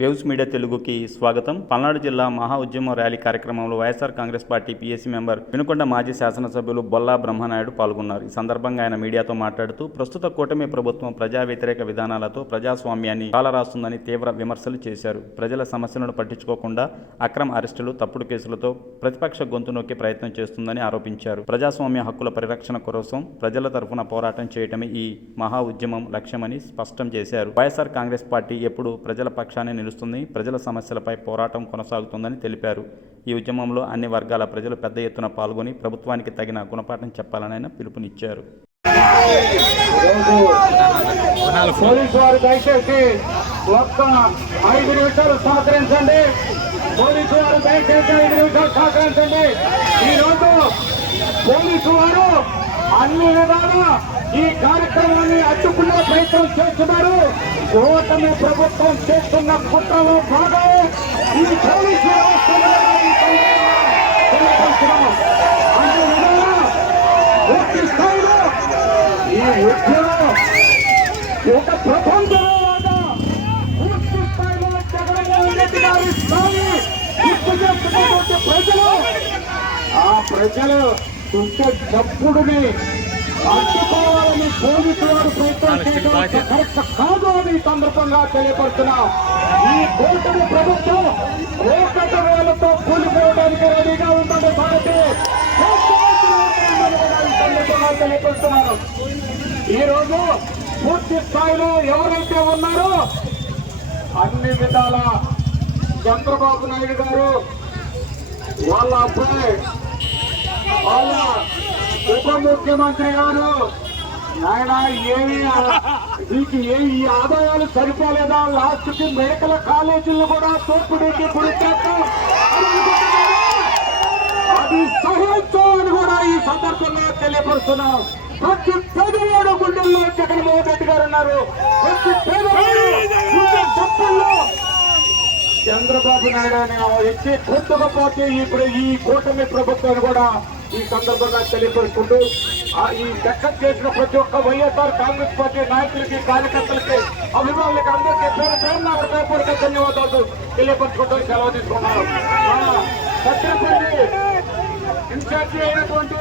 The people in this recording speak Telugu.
వేవ్స్ మీడియా తెలుగుకి స్వాగతం. పల్నాడు జిల్లా మహా ఉద్యమ ర్యాలీ కార్యక్రమంలో YSR Congress party PSC member Vinukonda మాజీ శాసనసభ్యులు బొల్లా బ్రహ్మనాయుడు పాల్గొన్నారు. ఈ సందర్భంగా ఆయన మీడియాతో మాట్లాడుతూ ప్రస్తుత కూటమి ప్రభుత్వం ప్రజా వ్యతిరేక విధానాలతో ప్రజాస్వామ్యాన్ని కాలరాస్తుందని తీవ్ర విమర్శలు చేశారు. ప్రజల సమస్యలను పట్టించుకోకుండా అక్రమ అరెస్టులు, తప్పుడు కేసులతో ప్రతిపక్ష గొంతు నొక్కే ప్రయత్నం చేస్తుందని ఆరోపించారు. ప్రజాస్వామ్య హక్కుల పరిరక్షణ కోసం ప్రజల తరఫున పోరాటం చేయటమే ఈ మహా ఉద్యమం లక్ష్యమని స్పష్టం చేశారు. వైఎస్ఆర్ కాంగ్రెస్ పార్టీ ఎప్పుడు ప్రజల పక్షాన్ని నిలుస్తుంది, ప్రజల సమస్యలపై పోరాటం కొనసాగుతుందని తెలిపారు. ఈ ఉద్యమంలో అన్ని వర్గాల ప్రజలు పెద్ద ఎత్తున పాల్గొని ప్రభుత్వానికి తగిన గుణపాఠం చెప్పాలని ఆయన పిలుపునిచ్చారు. అన్ని విధాలా ఈ కార్యక్రమాన్ని అడ్డుకునే ప్రయత్నం చేస్తున్నారు. కూటమి ప్రభుత్వం చేస్తున్న కుట్రలో భాగం ఈ పోలీసు అన్ని విధాలా పూర్తి స్థాయిలో ఈ ఉద్యమం ఒక ప్రపంచంలాగా పూర్తి స్థాయిలో జగన్మోహన్ రెడ్డి గారి స్థాయి చేస్తున్నటువంటి ప్రజలు, ఆ ప్రజలు చుట్టూ చప్పుడుని అడ్డుకోవాలని పోలీసు వారు ప్రయత్నం చేయడం కరెక్ట్ కాదు అని సందర్భంగా తెలియపడుతున్నాం. ఈ కూటమి ప్రభుత్వం కోట్ల వేలతో కూలిపోవడానికి రెడీగా ఉందని కాబట్టి సందర్భంగా తెలియపడుతున్నారు. ఈ రోజు పూర్తి స్థాయిలో ఎవరైతే ఉన్నారో అన్ని విధాల చంద్రబాబు నాయుడు గారు, వాళ్ళ అబ్బాయి, వాళ్ళ ఉప ముఖ్యమంత్రి గారు, నాయన ఏమి మీకు ఈ ఆదాయాలు సరిపోలేదా? లాస్ట్ కి మెడికల్ కాలేజీలు కూడా తోపుడికి గురిచేస్తాం అది సహించాలని కూడా ఈ సందర్భంగా తెలియపరుస్తున్నాం. ప్రతి పేదవాడు గుండెల్లో జగన్మోహన్ రెడ్డి గారు ఉన్నారు. ప్రతి పేదవాడు గుండె చప్పుల్లో చంద్రబాబు నాయుడు అని ఇచ్చి కొట్టుకపోతే ఇప్పుడు ఈ కూటమి ప్రభుత్వాన్ని కూడా ఈ సందర్భంగా తెలియపరుచుకుంటూ ఈ చట్టం చేసిన ప్రతి ఒక్క వైఎస్ఆర్ కాంగ్రెస్ పార్టీ నాయకులకి, కార్యకర్తలకి, అభిమానులకి అందరికీ పేరు పేరున ధన్యవాదాలు తెలియపరచుకుంటూ సెలవు తీసుకున్నారు. సత్యపల్లి ఇన్ఛార్జి అయినటువంటి